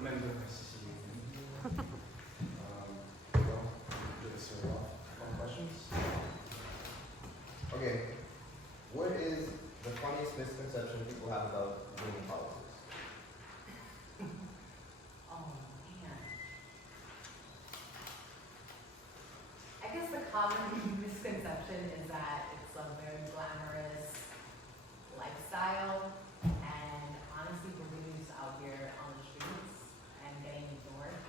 Amanda, nice to see you again. Well, just start off. Any questions? Okay, what is the funniest misconception people have about gaming politics? Oh man. I guess the common misconception is that it's a very glamorous lifestyle, and honestly, we're really just out here on the streets and getting ignored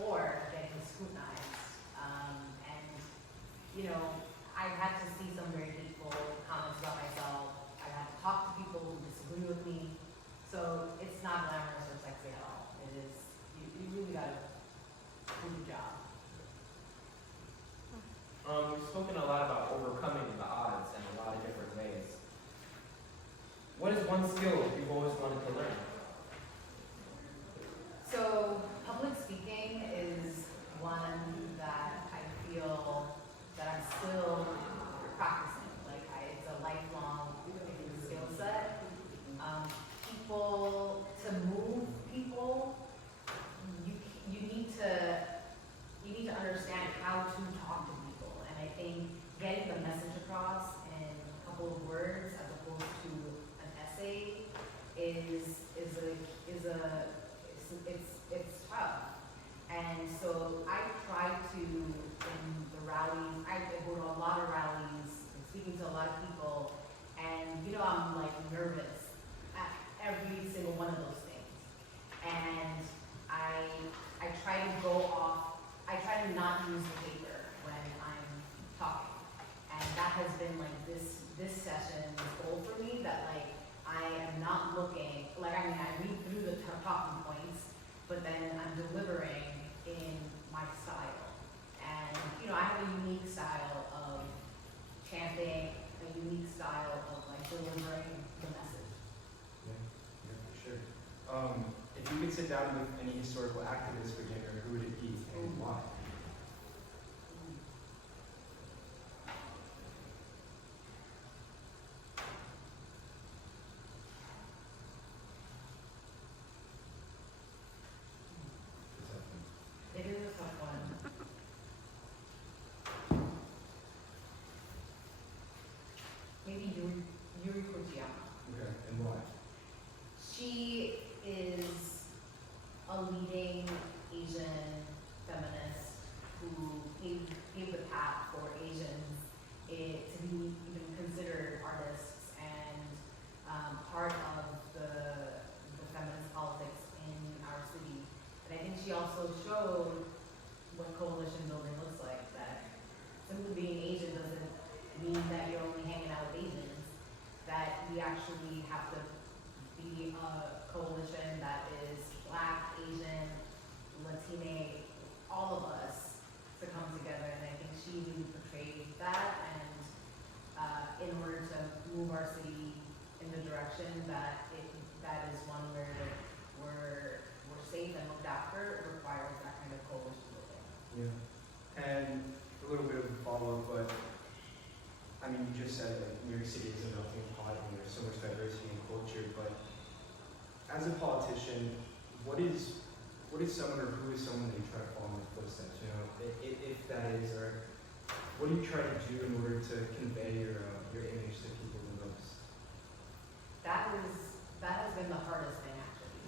or getting scrutinized. And you know, I've had to see some very hateful comments about myself. I've had to talk to people who disagree with me. So it's not glamorous or sexy at all. It is, you really gotta do the job. We've spoken a lot about overcoming the odds in a lot of different ways. What is one skill you've always wanted to learn? So public speaking is one that I feel that I'm still practicing. Like it's a lifelong skill set. To move people, you need to understand how to talk to people, and I think getting the message across in a couple of words as opposed to an essay is tough. And so I try to, in the rallies, I go to a lot of rallies and speaking to a lot of people, and you know, I'm like nervous at every single one of those things. And I try to go off, I try to not use the paper when I'm talking. And that has been like this session's goal for me, that like I am not looking, like I mean I read through the talking points, but then I'm delivering in my style. And you know, I have a unique style of chanting, a unique style of like delivering the message. Yeah, for sure. If you could sit down with any historical activist for dinner, who would it be and why? It is a tough one. Maybe Yuri Kochiyama. Okay, and why? She is a leading Asian feminist who paved the path for Asians to be even considered artists and part of the feminist politics in our city. And I think she also showed what coalition building looks like, that simply being Asian doesn't mean that you're only hanging out with Asians, that we actually have to be a coalition that is Black, Asian, Latine, all of us to come together. And I think she really portrayed that, and in order to move our city in the direction that that is one where we're safe and looked after, it requires that kind of coalition building. Yeah. And a little bit of a follow-up, but I mean, you just said like New York City is a melting pot and there's so much diversity in culture, but as a politician, what is someone, or who is someone that you try to follow in the footsteps, you know, if that is, or what do you try to do in order to convey your image to people the most? That has been the hardest thing actually,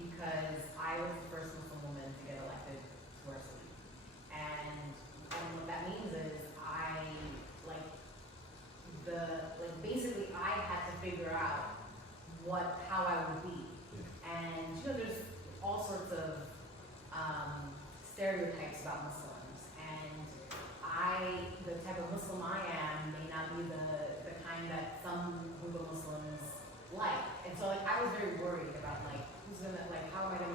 because I was the first Muslim woman to get elected to our city. And what that means is basically I had to figure out how I would be. And you know, there's all sorts of stereotypes about Muslims, and the type of Muslim I am may not be the kind that some group of Muslims like. And so like I was very worried about like how am I gonna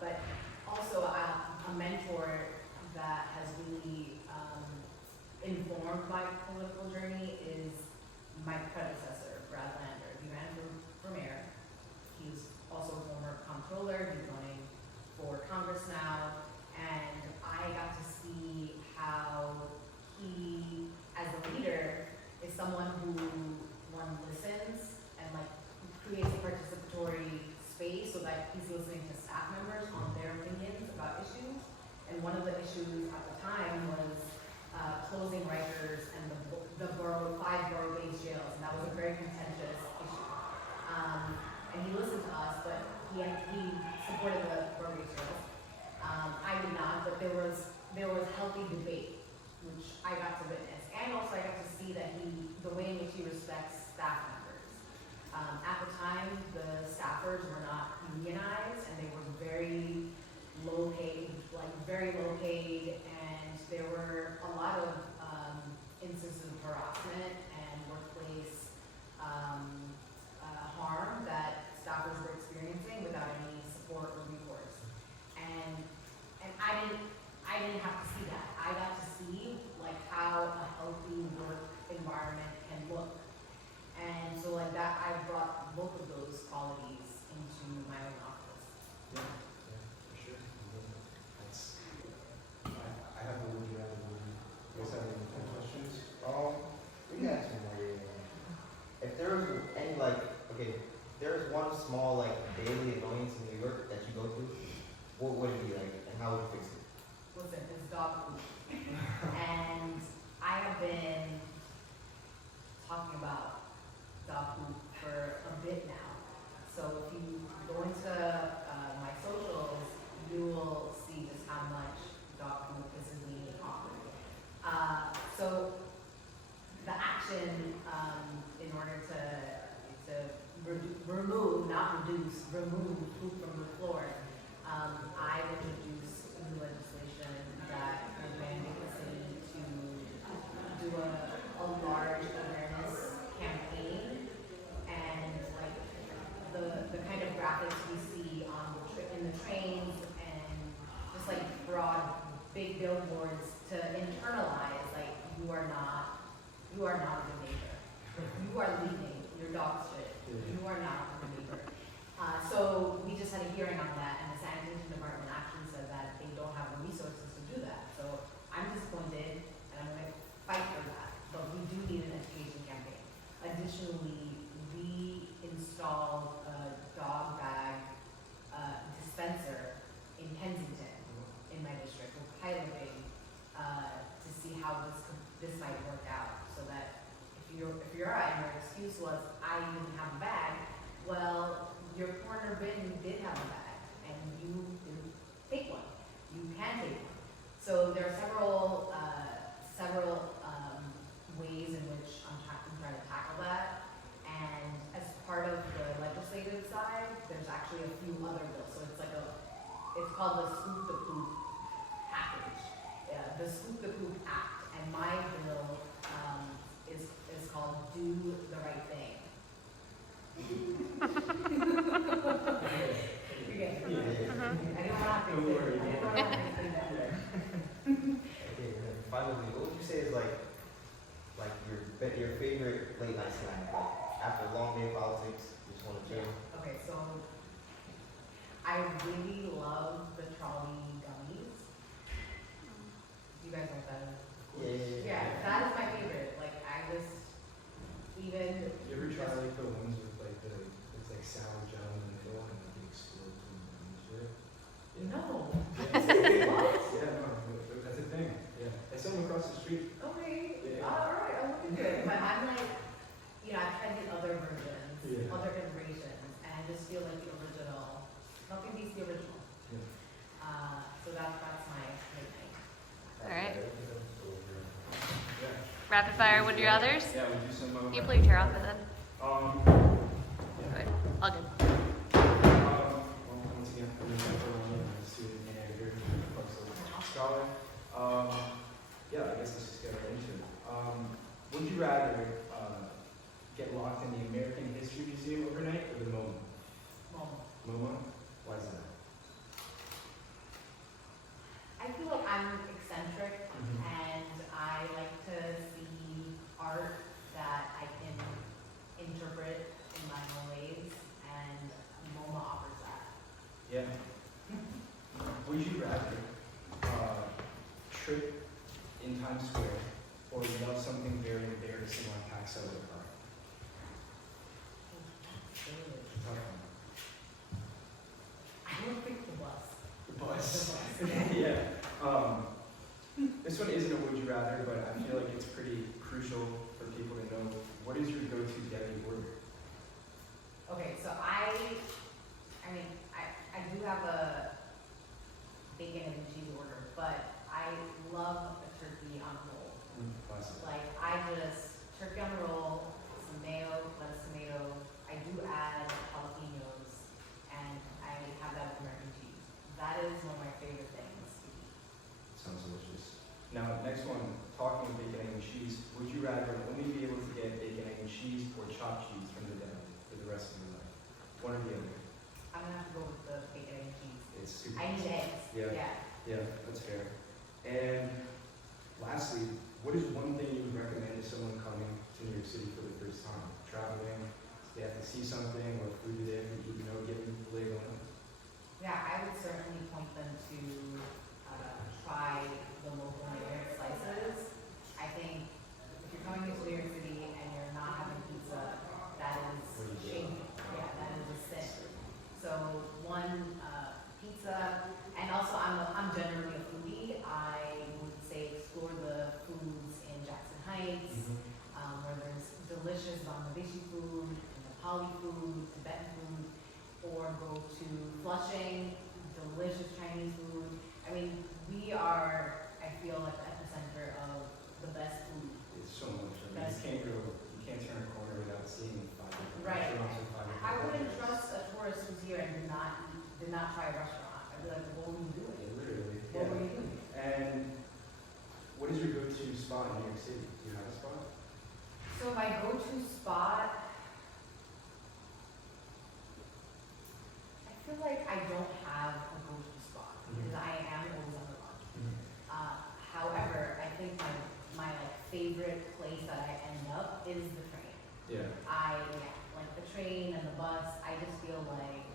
But also a mentor that has really informed my political journey is my predecessor, Brad Lander. He ran for mayor. He's also a former comptroller. He's running for Congress now. And I got to see how he, as a leader, is someone who, one, listens and like creates a participatory space so that he's listening to staff members on their opinions about issues. And one of the issues at the time was closing Rikers and the borough, 5 borough-based jails, and that was a very contentious issue. And he listened to us, but he supported the borough-based jails. I did not, but there was healthy debate, which I got to witness, and also I got to see that the way in which he respects staff members. At the time, the staffers were not unionized, and they were very low paid, and there were a lot of instances of harassment and workplace harm that staffers were experiencing without any support or recourse. And I didn't have to see that. I got to see like how a healthy work environment can look. And so like that, I brought both of those qualities into my own office. Yeah, for sure. That's, I have a would you rather movie. You guys have any questions? We can ask one more. If there was any there's one small like daily annoyance in New York that you go through, what would it be like, and how would you fix it? Listen, it's dog food. And I have been talking about dog food for a bit now. So if you go into my socials, you will see just how much dog food pisses me off. So the action in order to remove, not reduce, remove poop from the floor, I've introduced new legislation that would mandate the city to do a large awareness campaign, and like the kind of graphics we see on in the trains and just like broad big billboards to internalize like you are not a good neighbor. You are leaving your dog shit. You are not a good neighbor. So we just had a hearing on that, and the sanitation department actually said that they don't have the resources to do that. So I'm disappointed, and I'm going to fight for that. But we do need an education campaign. Additionally, we installed a dog bag dispenser in Kensington, in my district. We're piloting to see how this might work out, so that if you're and your excuse was I didn't have a bag, well, your corner bin did have a bag, and you didn't take one. You can take one. So there are several ways in which I'm trying to tackle that. And as part of the legislative side, there's actually a few other bills. So it's called the Scoop the Poop package, the Scoop the Poop Act, and my bill is called Do the Right Thing. I didn't want to Okay, and then finally, what would you say is like your favorite late night snack? Like after a long day of politics, you just want to chill. Okay, so I really love the trolley gummies. You guys know what that is? Yeah, that is my favorite. Like I just even. You ever try like the ones with like it's like sour gel in the middle and like it explodes when you use it? No. What? Yeah, no, that's a thing. Yeah, I saw them across the street. Okay. Yeah. All right. I'll look into it. But I'm like, I've tried the other versions, Yeah. other iterations, and I just feel like the original. Nothing beats the original. Yeah. So that's my nickname. All right. Yeah. Rapid fire, would you others? Yeah, we do some. You pull your chair off of them. Yeah. Good. All good. Well, once again, I'm a student and editor, scholar. Yeah, I guess let's just get right into it. Would you rather get locked in the American History Museum overnight or the MoMA? Mom. MoMA? Why is that? Yeah. Would you rather trip in Times Square or yell something very embarrassing on Pax out of the car? Tough one. I would pick the bus. The bus. The bus. Yeah. This one isn't a would you rather, but I feel like it's pretty crucial for people to know. What is your go-to daily order? Okay, so I do have a bacon and cheese order, but I love a turkey on a roll. Classic. Like, turkey on a roll, some mayo, lettuce, tomato. I do add jalapenos, and I have that with American cheese. That is one of my favorite things to eat. Sounds delicious. Now, next one, talking of bacon, egg, and cheese. Would you rather only be able to get bacon, egg, and cheese or chopped cheese from the deli for the rest of your life? One or the other. I'm gonna have to go with the bacon and cheese. It's super. I need eggs. Yeah. Yeah, that's fair. And lastly, what is one thing you would recommend to someone coming to New York City for the first time? Traveling, they have to see something, or food they have to eat, give them the label on it. Yeah, I would certainly point them to try the local New York slices. I think if you're coming to New York City and you're not having pizza, that is shameful. Yeah, that is a sin. So one, pizza, and also I'm generally a foodie. I would say explore the foods in Jackson Heights, where there's delicious Bangladeshi food, Nepali food, Tibetan food, or go to Flushing, delicious Chinese food. I mean, we are, I feel like, the epicenter of the best food. It's so much. I mean, you can't turn a corner without seeing 5 different Right. restaurants and 5 different I wouldn't places. trust a tourist who's here and did not try a restaurant. I'd be like, what were you doing? Yeah, literally. What were you doing? And what is your go-to spot in New York City? Do you have a spot? So my go-to spot, I feel like I don't have a go-to spot because I am always on the run. However, I think my like favorite place that I end up is the train. Yeah. Like the train and the bus. I just feel like,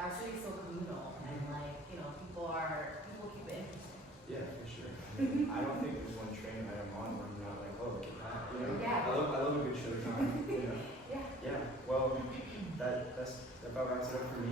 our city's so communal and like, people keep it interesting. Yeah, for sure. I mean, I don't think there's one train that I'm on where I'm not like, oh, look at that. Yeah. I love a good show time. Yeah. Yeah. Well, that about wraps it up for me.